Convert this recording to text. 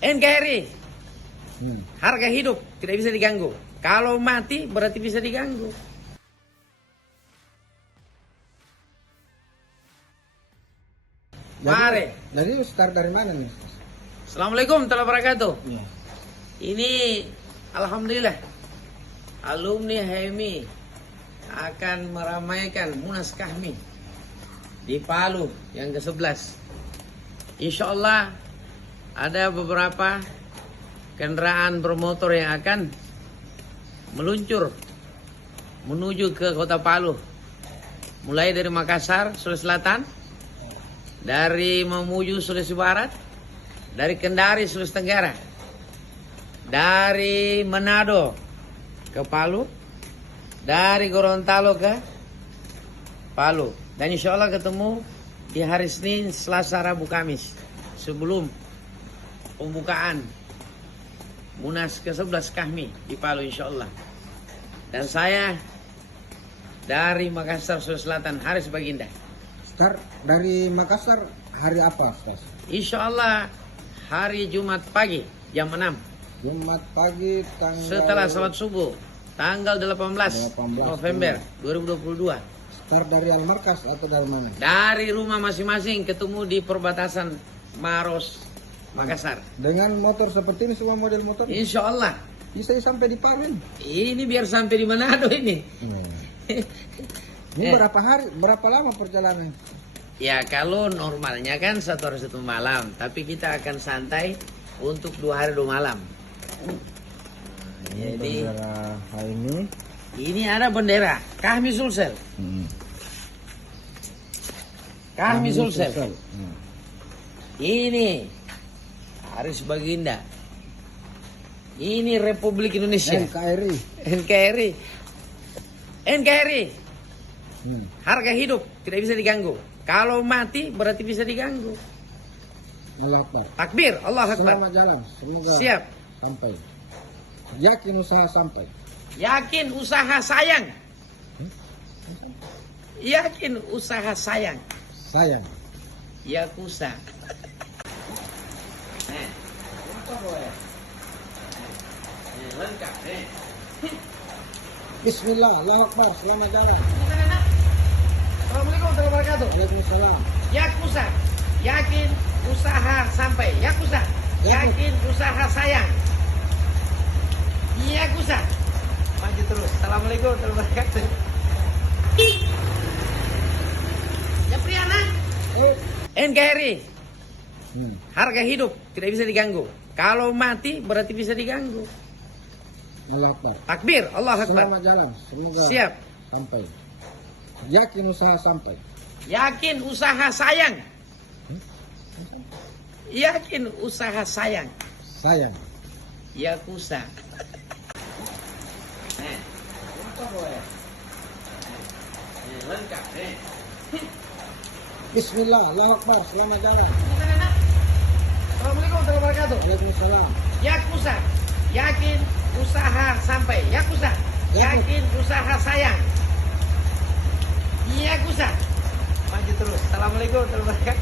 NKRI, harga hidup tidak bisa diganggu. Kalau mati berarti bisa diganggu. Mari. Jadi lu start dari mana nih? Assalamualaikum warahmatullahi wabarakatuh. Ya. Ini alhamdulillah alumni HMI akan meramaikan Munas Kahmi di Palu yang ke-11. Insya Allah ada beberapa kendaraan bermotor yang akan meluncur menuju ke kota Palu. Mulai dari Makassar, Sulawesi Selatan, dari Mamuju, Sulawesi Barat, dari Kendari, Sulawesi Tenggara, dari Manado ke Palu, dari Gorontalo ke Palu. Dan insya Allah ketemu di hari Senin, Selasa, Rabu, Kamis sebelum pembukaan Munas ke-11 Kahmi di Palu insya Allah. Dan saya dari Makassar, Sulawesi Selatan, Haris Baginda. Start dari Makassar hari apa, Ustaz? Insya Allah hari Jumat pagi jam 6 Jumat pagi tanggal setelah salat subuh tanggal 18 November 2022. Start dari Al-Markas atau dari mana? Dari rumah masing-masing ketemu di perbatasan Maros, Makassar. Dengan motor seperti ini, semua model motor Insya Allah. bisa sampai di Palu ini. Ini biar sampai di Manado ini. Ini berapa lama perjalanan? Ya kalau normalnya kan 1 hari 1 malam, tapi kita akan santai untuk 2 hari 2 malam. Jadi bendera ini. ini ada bendera Kahmi Sulsel. Kahmi Sulsel. Ini Haris Baginda. Ini Republik Indonesia. NKRI. NKRI. NKRI. Harga hidup tidak bisa diganggu. Kalau mati berarti bisa diganggu. Allah Akbar. Takbir, Allah Akbar. Selamat jalan. Semoga Siap. sampai. Yakin usaha sampai. Yakin usaha sayang. Yakin usaha sayang. Sayang. Yakuza. Lengkap. Bismillah, Allah Akbar, selamat jalan. Assalamualaikum warahmatullahi wabarakatuh. Waalaikumsalam. Yakuza. Yakin usaha sampai. Yakuza. Yakin usaha sayang. Yakuza. Maju terus. Assalamualaikum warahmatullahi wabarakatuh. Ya Priyana. NKRI. Harga hidup tidak bisa diganggu. Kalau mati berarti bisa diganggu. Allah Akbar. Takbir, Allah Akbar. Selamat jalan. Semoga Siap. sampai. Yakin usaha sampai. Yakin usaha sayang. Yakin usaha sayang. Sayang. Yakuza. Lengkap. Bismillah, Allah Akbar, selamat jalan. Assalamualaikum warahmatullahi wabarakatuh. Waalaikumsalam. Yakuza. Yakin usaha sampai. Yakuza. Yakin usaha sayang. Yakuza. Maju terus. Assalamualaikum warahmatullahi wabarakatuh.